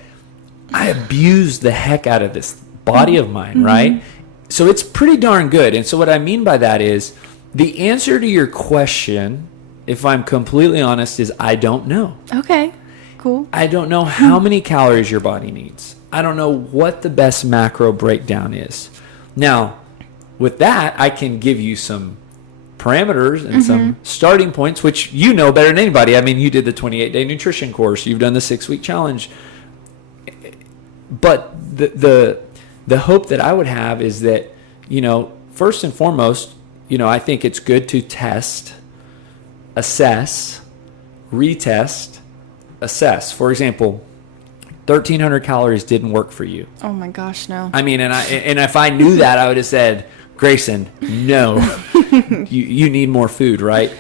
I abused the heck out of this body of mine, right? So it's pretty darn good. And so what I mean by that is the answer to your question, if I'm completely honest, is I don't know. Okay, cool. I don't know how many calories your body needs. I don't know what the best macro breakdown is. Now, with that, I can give you some parameters and some starting points, which you know better than anybody. I mean, you did the 28-day nutrition course. You've done the 6-week challenge. But the hope that I would have is that, first and foremost, I think it's good to test, assess, retest, assess. For example, 1,300 calories didn't work for you. Oh my gosh, no. I mean, and if I knew that, I would have said, Gracen, no, you need more food, right?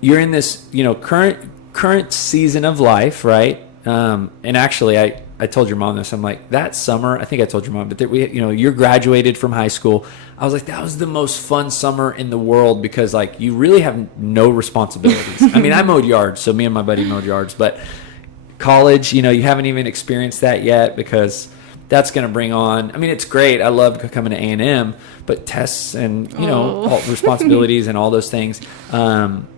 You're in this, current season of life, right? And actually, I told your mom this. I'm like, that summer, I think I told your mom, but you're graduated from high school. I was like, that was the most fun summer in the world because like you really have no responsibilities. I mean, I mowed yards, so me and my buddy mowed yards, but college, you haven't even experienced that yet because that's going to bring on, I mean, it's great. I love coming to A&M, but tests and, all responsibilities and all those things,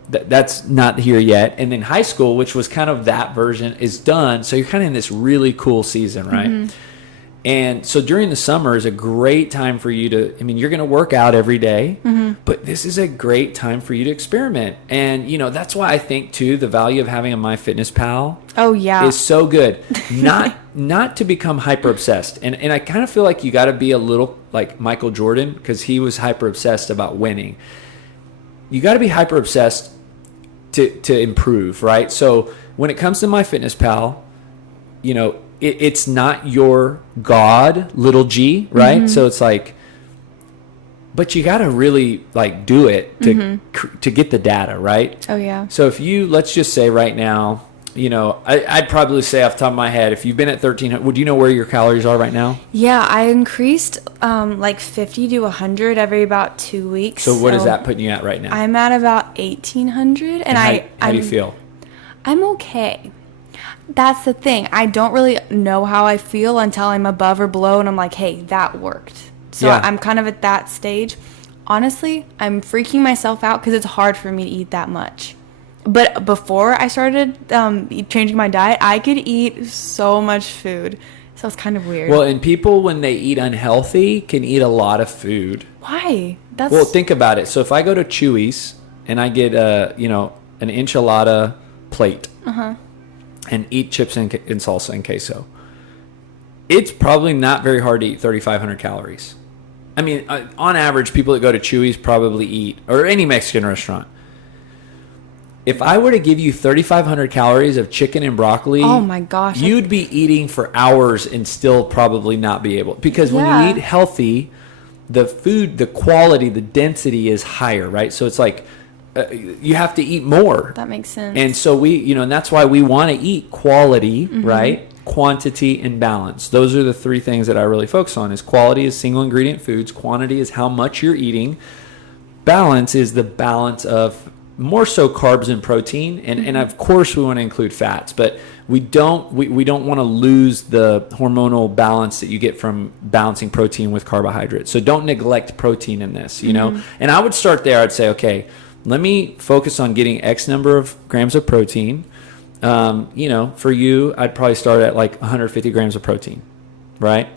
that's not here yet. And then high school, which was kind of that version, is done. So you're kind of in this really cool season, right? Mm-hmm. And so during the summer is a great time for you to, you're going to work out every day, but this is a great time for you to experiment. And, that's why I think, too, the value of having a MyFitnessPal is so good. Not to become hyper obsessed. And I kind of feel like you got to be a little like Michael Jordan because he was hyper obsessed about winning. You got to be hyper obsessed to improve, right? So when it comes to MyFitnessPal, it's not your God, little g, right? Mm-hmm. So it's like, but you got to really like do it to get the data, right? Oh yeah. So if let's just say right now, I'd probably say off the top of my head, if you've been at 1,300, would you know where your calories are right now? Yeah, I increased like 50 to 100 every about 2 weeks. So what is that putting you at right now? I'm at about 1,800. And how do you feel? I'm okay. That's the thing. I don't really know how I feel until I'm above or below and I'm like, hey, that worked. So yeah. I'm kind of at that stage. Honestly, I'm freaking myself out because it's hard for me to eat that much. But before I started changing my diet, I could eat so much food. So it's kind of weird. Well, and people, when they eat unhealthy, can eat a lot of food. Why? Well, think about it. So if I go to Chewy's and I get an enchilada plate and eat chips and salsa and queso, it's probably not very hard to eat 3,500 calories. I mean, on average, people that go to Chewy's probably eat, or any Mexican restaurant, if I were to give you 3,500 calories of chicken and broccoli, oh my gosh, you'd be eating for hours and still probably not be able. Because when you eat healthy, the food, the quality, the density is higher, right? So it's like you have to eat more. That makes sense. And so and that's why we want to eat quality, right? Quantity and balance. Those are the three things that I really focus on. Is quality is single ingredient foods. Quantity is how much you're eating. Balance is the balance of more so carbs and protein, and of course we want to include fats, but we don't want to lose the hormonal balance that you get from balancing protein with carbohydrates. So don't neglect protein in this, And I would start there. I'd say, okay, let me focus on getting X number of grams of protein. For you, I'd probably start at like 150 grams of protein, right?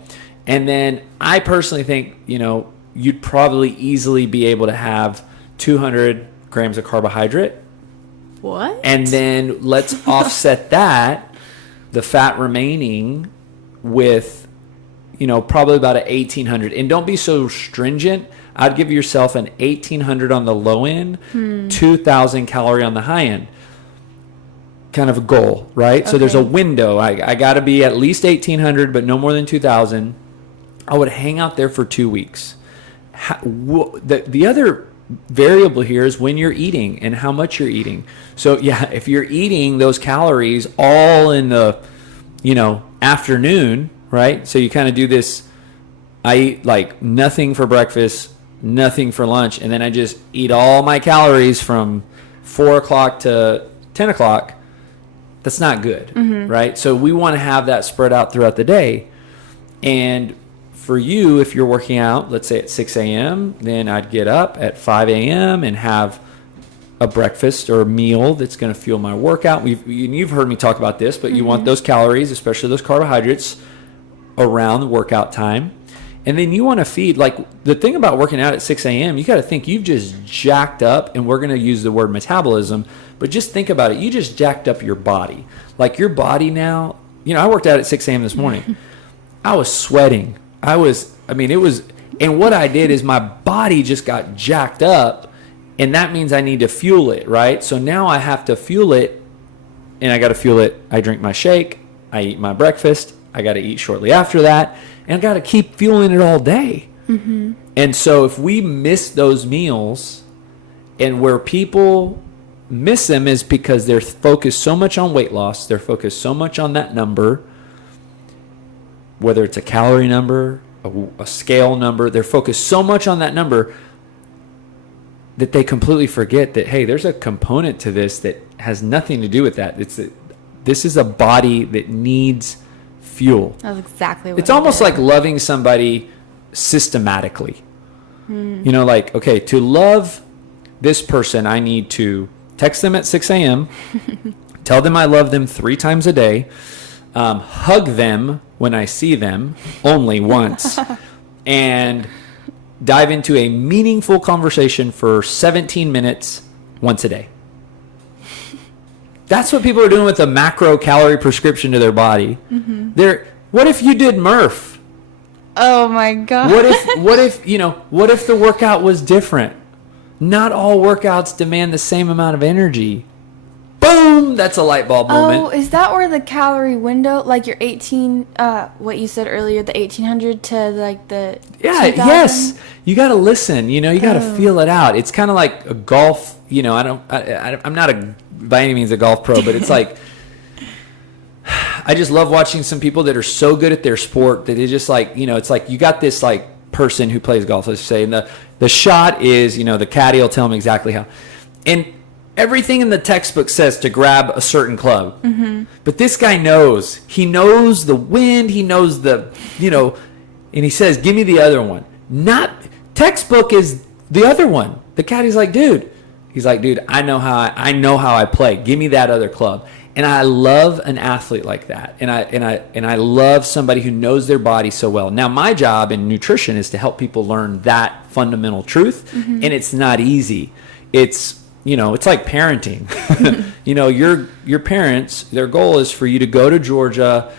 And then I personally think, you'd probably easily be able to have 200 grams of carbohydrate. What? And then let's offset that, the fat remaining, with, probably about an 1,800. And don't be so stringent. I'd give yourself an 1,800 on the low end, 2,000 calorie on the high end. Kind of a goal, right? Okay. So there's a window. I got to be at least 1,800, but no more than 2,000. I would hang out there for 2 weeks. The other variable here is when you're eating and how much you're eating. So yeah, if you're eating those calories all in the afternoon, right? So you kind of do this, I eat like nothing for breakfast, nothing for lunch, and then I just eat all my calories from 4 o'clock to 10 o'clock. That's not good, right? So we want to have that spread out throughout the day. And for you, if you're working out, let's say at 6 a.m., then I'd get up at 5 a.m. and have a breakfast or a meal that's going to fuel my workout. You've heard me talk about this, but you want those calories, especially those carbohydrates, around the workout time. And then you want to feed, like the thing about working out at 6 a.m., you got to think you've just jacked up, and we're going to use the word metabolism, but just think about it. You just jacked up your body. Like your body now, I worked out at 6 a.m. this morning. I was sweating. And what I did is my body just got jacked up, and that means I need to fuel it, right? So now I have to fuel it, and I got to fuel it. I drink my shake. I eat my breakfast. I got to eat shortly after that, and I got to keep fueling it all day. Mm-hmm. And so if we miss those meals, and where people miss them is because they're focused so much on weight loss, they're focused so much on that number, whether it's a calorie number, a scale number, they're focused so much on that number that they completely forget that, hey, there's a component to this that has nothing to do with that. This is a body that needs fuel. That's exactly what it's almost like loving somebody systematically. Like, okay, to love this person, I need to text them at 6 a.m., tell them I love them 3 times a day, hug them when I see them only once, and dive into a meaningful conversation for 17 minutes once a day. That's what people are doing with a macro calorie prescription to their body. Mm-hmm. What if you did Murph? Oh my God. What if the workout was different? Not all workouts demand the same amount of energy. Boom! That's a light bulb moment. Oh, is that where the calorie window, like your 18, what you said earlier, the 1800 to like the 2000? Yes. You got to listen. You got to feel it out. It's kind of like a golf. I'm not by any means a golf pro, but it's like I just love watching some people that are so good at their sport that it's just like it's like you got this like person who plays golf. Let's say, and the shot is the caddy will tell them exactly how, and everything in the textbook says to grab a certain club. Mm-hmm. But this guy knows. He knows the wind. He knows and he says, give me the other one. Not textbook is the other one. The caddy's like, dude. He's like, dude, I know how I play. Give me that other club. And I love an athlete like that. And I love somebody who knows their body so well. Now, my job in nutrition is to help people learn that fundamental truth. Mm-hmm. And it's not easy. It's like parenting. Your parents, their goal is for you to go to Georgia,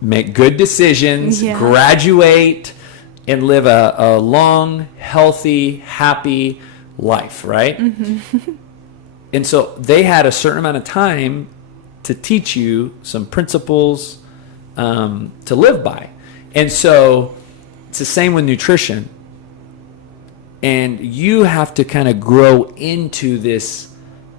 make good decisions, graduate, and live a long, healthy, happy life, right? Mm-hmm. And so they had a certain amount of time to teach you some principles to live by. And so it's the same with nutrition. And you have to kind of grow into this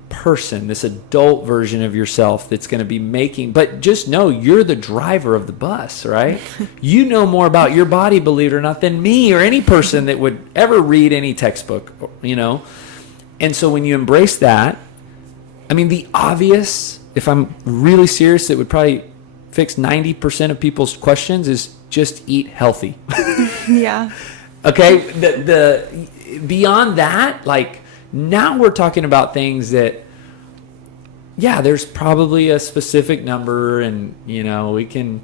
person, this adult version of yourself that's going to be but just know you're the driver of the bus, right? You know more about your body, believe it or not, than me or any person that would ever read any textbook, And so when you embrace that, the obvious, if I'm really serious, it would probably fix 90% of people's questions is just eat healthy. Yeah. Okay, the beyond that, like now we're talking about things that, there's probably a specific number, and we can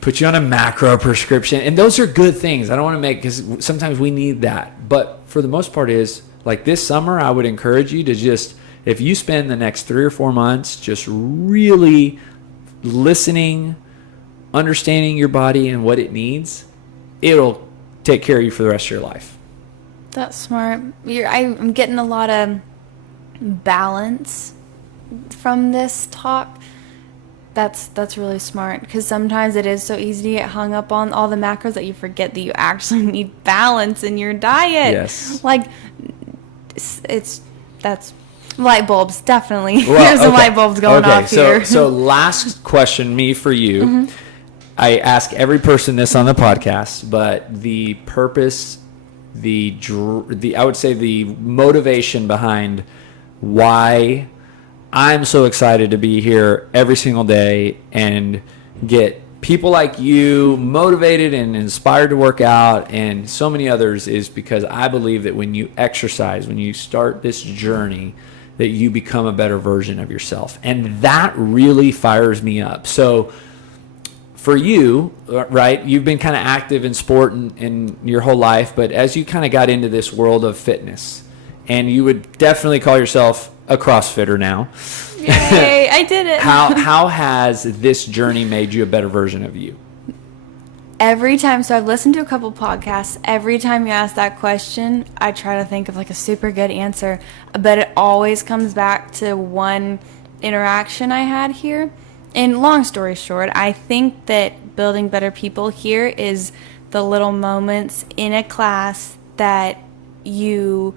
put you on a macro prescription, and those are good things. I don't want to because sometimes we need that, but for the most part, is like this summer, I would encourage you to just, if you spend the next 3 or 4 months just really listening, understanding your body and what it needs, it'll take care of you for the rest of your life. That's smart. I'm getting a lot of balance from this talk. That's really smart, because sometimes it is so easy to get hung up on all the macros that you forget that you actually need balance in your diet. Yes. Like that's light bulbs, definitely. Well, there's some light bulbs going off here. So last question, me for you. Mm-hmm. I ask every person this on the podcast, but the purpose, I would say the motivation behind why I'm so excited to be here every single day and get people like you motivated and inspired to work out, and so many others, is because I believe that when you exercise, when you start this journey, that you become a better version of yourself. And that really fires me up. So for you, right, you've been kind of active in sport in your whole life, but as you kind of got into this world of fitness, and you would definitely call yourself a CrossFitter now. Yay, I did it. How has this journey made you a better version of you? Every time, so I've listened to a couple podcasts. Every time you ask that question, I try to think of like a super good answer, but it always comes back to one interaction I had here. And long story short, I think that building better people here is the little moments in a class that you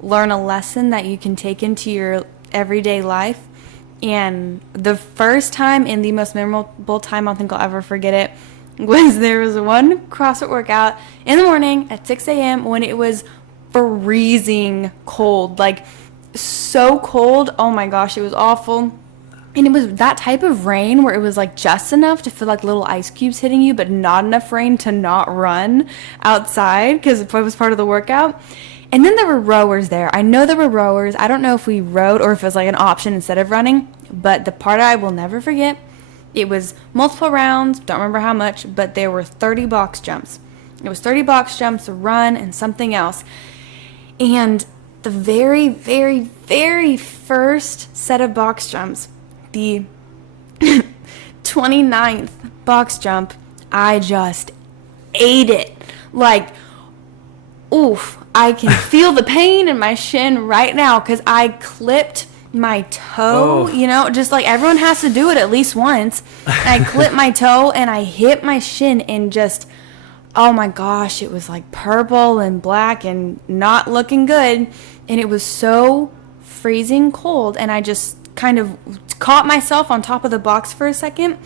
learn a lesson that you can take into your everyday life. And the first time and the most memorable time, I don't think I'll ever forget it, was there was one CrossFit workout in the morning at 6 a.m. when it was freezing cold, like so cold. Oh my gosh, it was awful. And it was that type of rain where it was like just enough to feel like little ice cubes hitting you, but not enough rain to not run outside because it was part of the workout. And then there were rowers there. I know there were rowers. I don't know if we rowed or if it was like an option instead of running, but the part I will never forget, it was multiple rounds, don't remember how much, but there were 30 box jumps. It was 30 box jumps, a run, and something else. And the very, very, very first set of box jumps, the 29th box jump, I just ate it. Like, oof, I can feel the pain in my shin right now because I clipped my toe, you know, just like everyone has to do it at least once. I clipped my toe and I hit my shin and just, oh my gosh, it was like purple and black and not looking good. And it was so freezing cold. And I just kind of caught myself on top of the box for a second.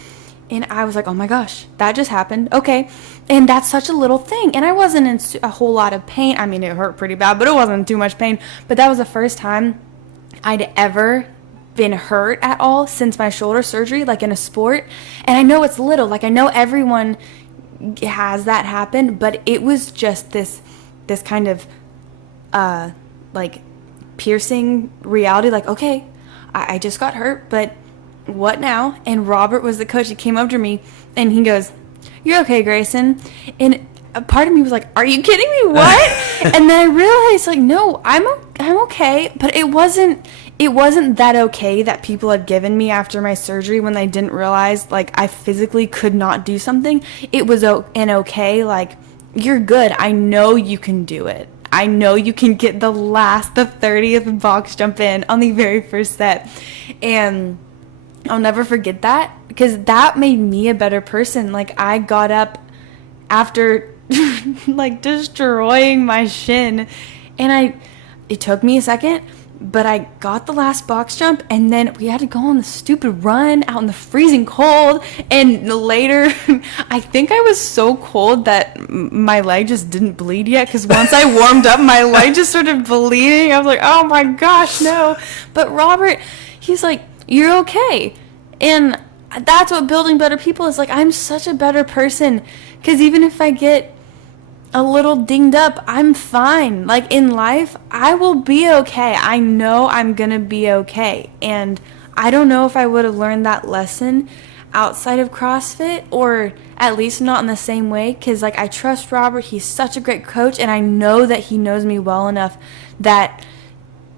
And I was like, oh my gosh, that just happened. Okay. And that's such a little thing. And I wasn't in a whole lot of pain. I mean, it hurt pretty bad, but it wasn't too much pain. But that was the first time I'd ever been hurt at all since my shoulder surgery, like in a sport. And I know it's little, like I know everyone has that happen, but it was just this kind of like piercing reality, like, okay, I just got hurt, but what now? And Robert was the coach. He came up to me and he goes, "You're okay, Gracen." And a part of me was like, "Are you kidding me? What?" And then I realized, like, no, I'm okay. But it wasn't that okay that people had given me after my surgery when they didn't realize, like, I physically could not do something. It was an okay, like, you're good. I know you can do it. I know you can get the 30th box jump in on the very first set. And I'll never forget that because that made me a better person. Like, I got up after like destroying my shin and it took me a second, but I got the last box jump and then we had to go on the stupid run out in the freezing cold. And later, I think I was so cold that my leg just didn't bleed yet because once I warmed up, my leg just started bleeding. I was like, oh my gosh, no. But Robert, he's like, "You're okay." And that's what building better people is. Like, I'm such a better person because even if I get a little dinged up, I'm fine. Like, in life, I will be okay. I know I'm gonna be okay. And I don't know if I would have learned that lesson outside of CrossFit, or at least not in the same way, because, like, I trust Robert. He's such a great coach, and I know that he knows me well enough that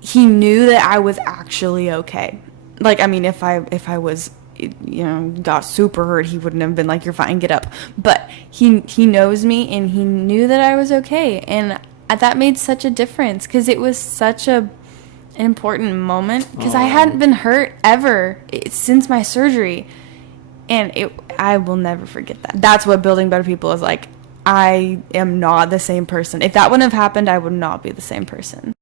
he knew that I was actually okay. Like, I mean, if I was, you know, got super hurt, he wouldn't have been like, "You're fine, get up." But he knows me and he knew that I was okay. And that made such a difference because it was such an important moment because I hadn't been hurt ever since my surgery. And I will never forget that. That's what building better people is like. I am not the same person. If that wouldn't have happened, I would not be the same person.